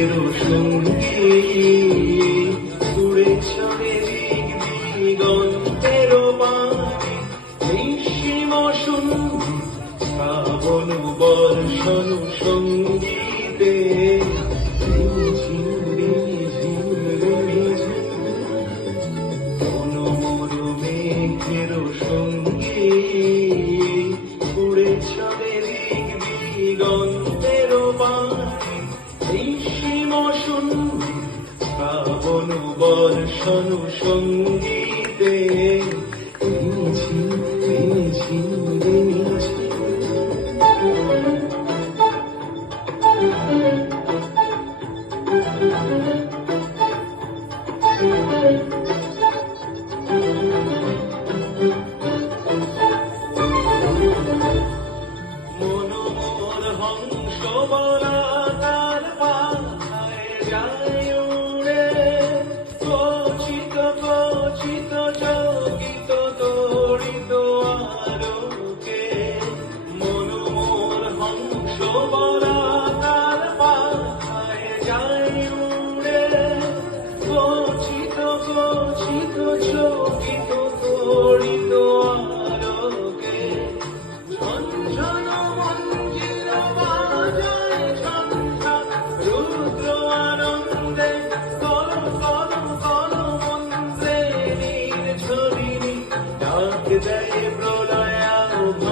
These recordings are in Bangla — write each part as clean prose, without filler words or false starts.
মেঘের সঙ্গী উড়ে চলে দিগন্তের বাণী নিঃসীম সুন্দর শ্রাবণ বর্ষণ সঙ্গীতে মনোমর মেঘের সঙ্গী উড়ে চলে দিগন্তের বাণী নিঃসীম সুন্দর শ্রাবণ বর্ষণ সঙ্গীতে মনোমর হংস বলা তার পায়ে যায় উড়ে কচিত কচিত চকিত তড়িত আলোকে মনোমর হংস বলা তার পায়ে যায় উড়ে কচিত কচিত চকিত তড়িত আলোকে ঝনঝন মঞ্জিল বাজায় ঝঞ্ঝা রুদ্র আনন্দে কল কল কল মন্ত্রে নির্ঝরিণী ডাক দেয় প্রলয়াভানে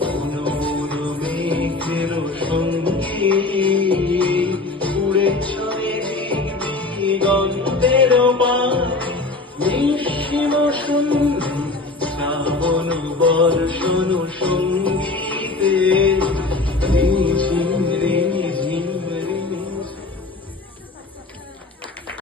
মনোমর মেঘের সঙ্গী